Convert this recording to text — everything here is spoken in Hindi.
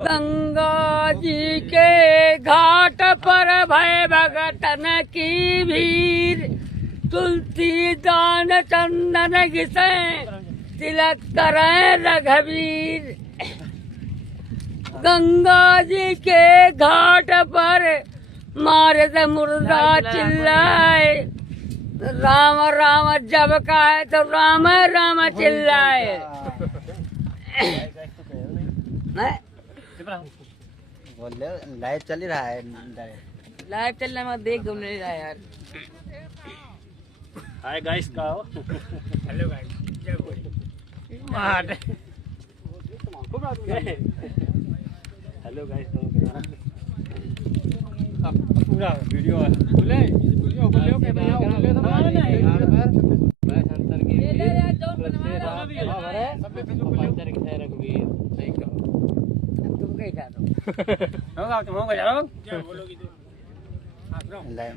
गंगा जी के घाट पर भय भगतन की भीड़, तुलसी दान चंदन घिसे तिलक करें रघुवीर। गंगा जी के घाट पर मारे से मुर्दा चिल्लाए, राम राम जब कहे तो राम राम चिल्लाए। बोले लाइव चल ही रहा है, लाइव चलने में देख दो नहीं रहा यार। हाय गाइस का हो। हेलो गाइस क्या बोल मार हेलो गाइस पूरा वीडियो बोले वीडियो बोले के भैया बोले तो मार नहीं मैं संतर की ले यार जोन बनवा रहा है सब पे पंचर के है रघुवीर सही कहो तुम कहीं जा दो होगा तुम होगा जाओ क्या बोलोगी तू लाइव